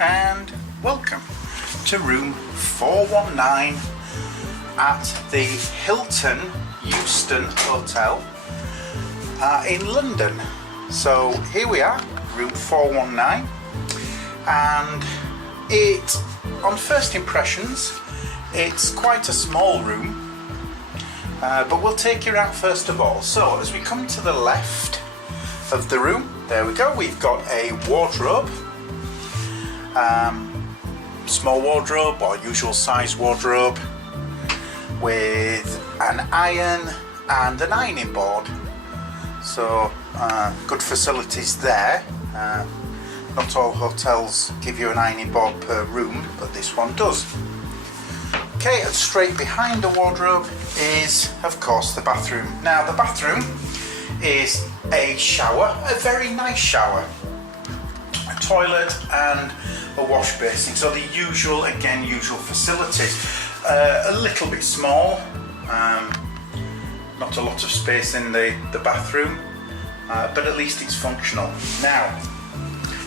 and welcome to room 419 at the Hilton Euston Hotel in London. So here we are, room 419, and on first impressions it's quite a small room, but we'll take you around first of all. So as we come to the left of the room, there we go, we've got a wardrobe, small wardrobe or usual size wardrobe with an iron and an ironing board. So good facilities there. Not all hotels give you an ironing board per room, but this one does. Okay, and straight behind the wardrobe is, of course, the bathroom. Now, the bathroom is a shower, a very nice shower, a toilet and a wash basin. So the usual facilities. A little bit small, not a lot of space in the bathroom, but at least it's functional. Now,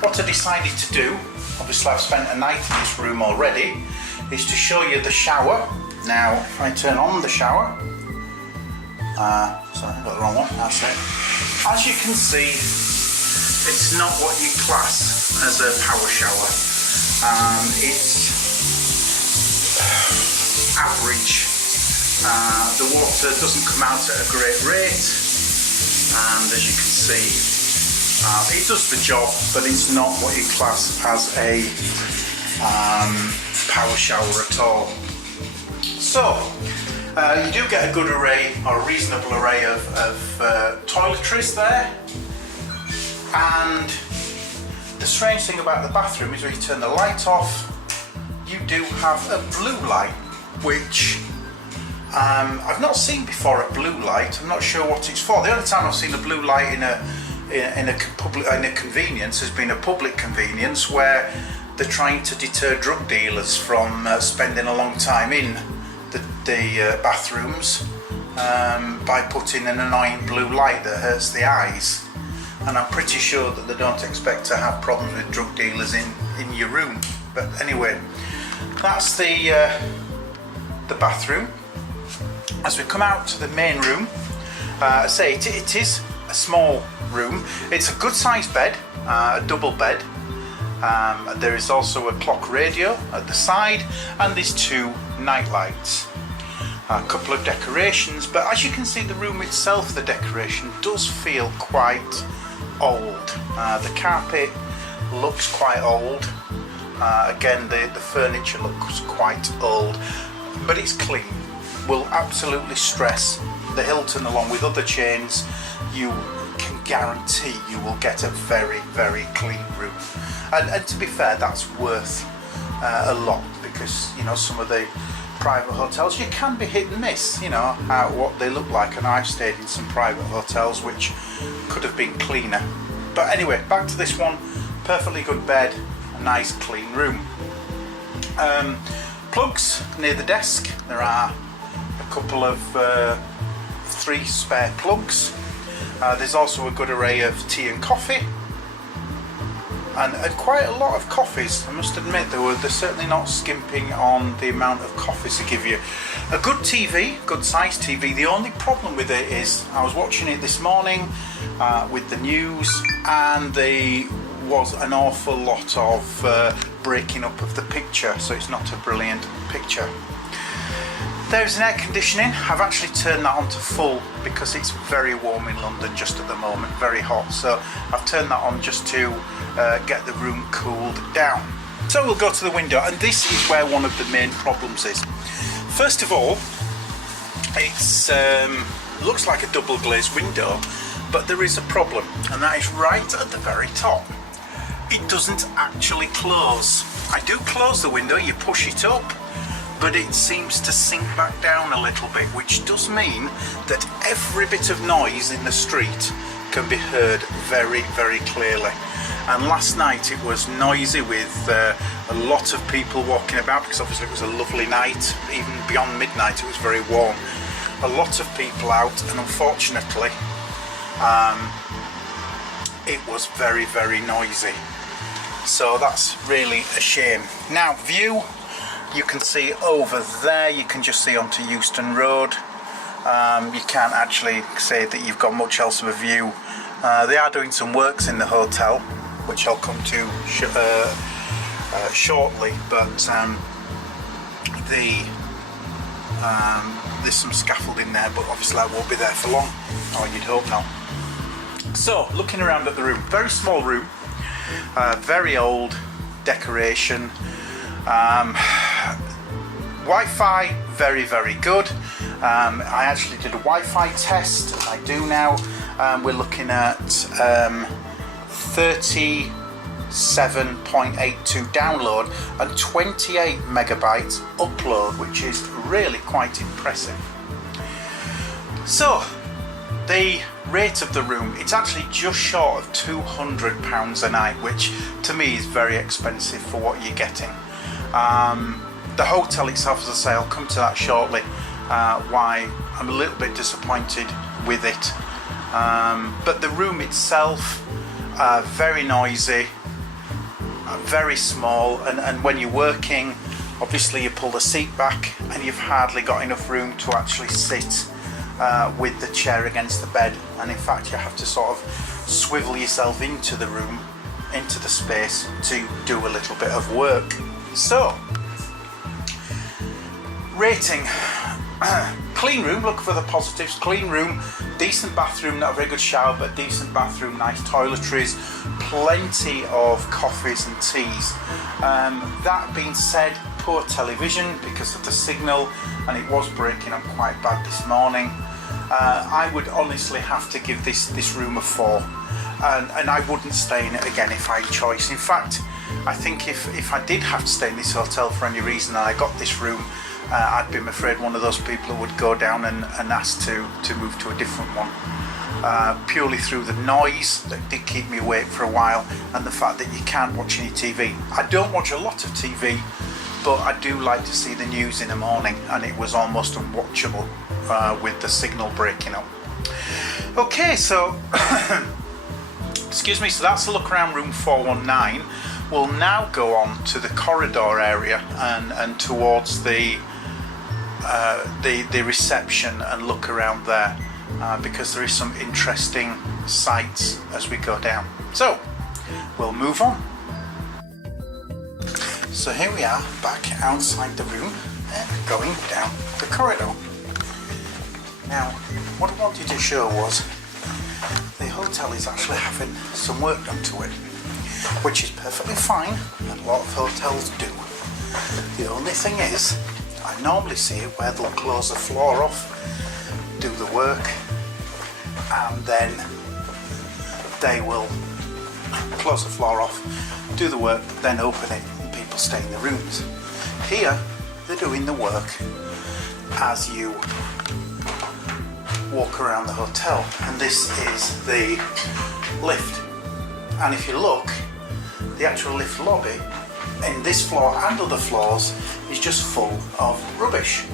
what I decided to do, obviously I've spent a night in this room already, is to show you the shower. Now, if I turn on the shower, sorry, I got the wrong one, that's it. As you can see, it's not what you class as a power shower. It's average. The water doesn't come out at a great rate, and as you can see, it does the job, but it's not what you class as a power shower at all. So you do get a good array, or a reasonable array of toiletries there, and the strange thing about the bathroom is when you turn the light off, you do have a blue light, which I've not seen before. A blue light, I'm not sure what it's for. The only time I've seen a blue light in a convenience has been a public convenience where they're trying to deter drug dealers from spending a long time in the bathrooms by putting an annoying blue light that hurts the eyes. And I'm pretty sure that they don't expect to have problems with drug dealers in your room. But anyway, that's the bathroom. As we come out to the main room, I say it is a small room. It's a good sized bed, a double bed. There is also a clock radio at the side, and there's two night lights. A couple of decorations, but as you can see, the room itself, the decoration does feel quite old. The carpet looks quite old. Again, the furniture looks quite old, but it's clean. Will absolutely stress the Hilton, along with other chains, you can guarantee you will get a very, very clean room. And to be fair, that's worth a lot, because you know, some of the private hotels, you can be hit and miss, you know, what they look like, and I've stayed in some private hotels which could have been cleaner. But anyway, back to this one. Perfectly good bed, a nice clean room. Plugs near the desk. There are a couple of 3 spare plugs. There's also a good array of tea and coffee, and quite a lot of coffees. I must admit, they're certainly not skimping on the amount of coffees they give you. A good TV, good sized TV. The only problem with it is I was watching it this morning with the news, and there was an awful lot of breaking up of the picture, so it's not a brilliant picture. There's an air conditioning. I've actually turned that on to full because it's very warm in London just at the moment, very hot. So I've turned that on just to get the room cooled down. So we'll go to the window, and this is where one of the main problems is. First of all, it's looks like a double glazed window, but there is a problem, and that is right at the very top. It doesn't actually close. I do close the window, you push it up, but it seems to sink back down a little bit, which does mean that every bit of noise in the street can be heard very, very clearly. And last night it was noisy with a lot of people walking about, because obviously it was a lovely night. Even beyond midnight it was very warm. A lot of people out, and unfortunately it was very, very noisy. So that's really a shame. Now view, you can see over there, you can just see onto Euston Road. You can't actually say that you've got much else of a view. They are doing some works in the hotel, which I'll come to shortly, but there's some scaffolding there, but obviously that won't be there for long, or you'd hope not. So looking around at the room, very small room, very old decoration. Wi-Fi, very, very good. I actually did a Wi-Fi test, I do now. We're looking at 37.82 download and 28 megabytes upload, which is really quite impressive. So the rate of the room, it's actually just short of £200 a night, which to me is very expensive for what you're getting. The hotel itself, as I say, I'll come to that shortly, why I'm a little bit disappointed with it. But the room itself, very noisy, very small, and when you're working, obviously you pull the seat back and you've hardly got enough room to actually sit with the chair against the bed, and in fact you have to sort of swivel yourself into the room, into the space to do a little bit of work. So rating, clean room, look for the positives. Clean room, decent bathroom, not a very good shower, but decent bathroom, nice toiletries, plenty of coffees and teas. That being said, poor television because of the signal, and it was breaking up quite bad this morning. I would honestly have to give this room a 4, and I wouldn't stay in it again if I had choice. In fact, I think if I did have to stay in this hotel for any reason and I got this room, I'd be afraid one of those people who would go down and ask to move to a different one, purely through the noise that did keep me awake for a while, and the fact that you can't watch any TV. I don't watch a lot of TV, but I do like to see the news in the morning, and it was almost unwatchable with the signal breaking up. Okay, so excuse me, so that's a look around room 419. We'll now go on to the corridor area and towards the reception and look around there, because there is some interesting sights as we go down. So we'll move on. So here we are back outside the room and going down the corridor. Now what I wanted to show was the hotel is actually having some work done to it, which is perfectly fine, and a lot of hotels do. The only thing is, I normally see it where they'll close the floor off, do the work, and then they will close the floor off, do the work, then open it, and people stay in the rooms. Here, they're doing the work as you walk around the hotel, and this is the lift. And if you look, the actual lift lobby in this floor and other floors is just full of rubbish.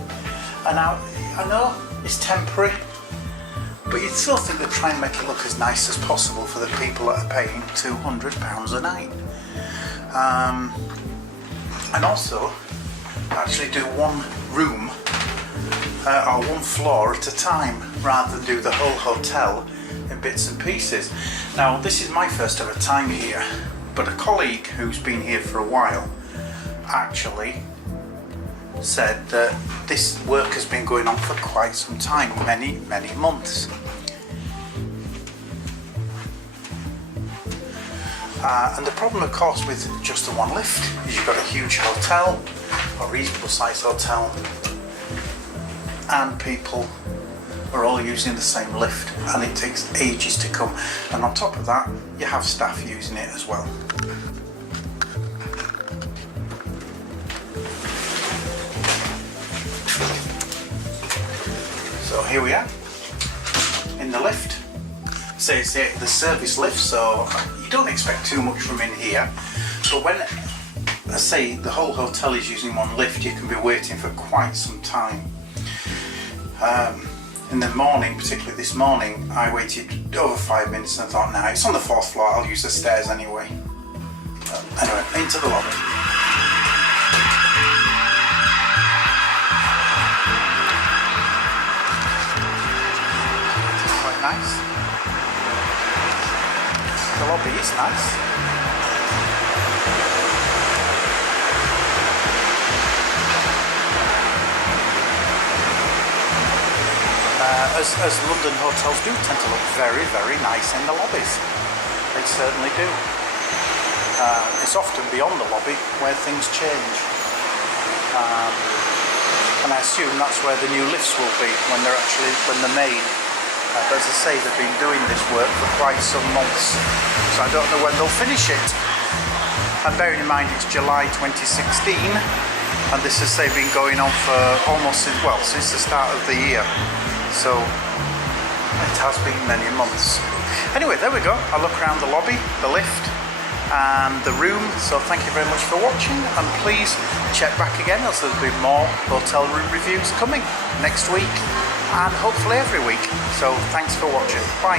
And now, I know it's temporary, but you'd still think they'd try and make it look as nice as possible for the people that are paying £200 a night. And also actually do one room or one floor at a time, rather than do the whole hotel in bits and pieces. Now this is my first ever time here, but a colleague who's been here for a while actually said that this work has been going on for quite some time, many months. And the problem of course with just the one lift is you've got a huge hotel, a reasonable sized hotel, and people are all using the same lift, and it takes ages to come, and on top of that you have staff using it as well. So here we are in the lift. So it's the service lift, so you don't expect too much from in here, but when I say the whole hotel is using one lift, you can be waiting for quite some time. In the morning, particularly this morning, I waited over 5 minutes and I thought, nah, it's on the 4th floor, I'll use the stairs anyway. So anyway, into the lobby. Quite nice. The lobby is nice. As London hotels do tend to look very, very nice in the lobbies. They certainly do. It's often beyond the lobby where things change. And I assume that's where the new lifts will be when they're made. But as I say, they've been doing this work for quite some months, so I don't know when they'll finish it. And bearing in mind it's July 2016, and this has been going on for almost since the start of the year. So it has been many months. Anyway, there we go. I'll look around the lobby, the lift, and the room. So thank you very much for watching, and please check back again as there'll be more hotel room reviews coming next week and hopefully every week. So thanks for watching. Bye.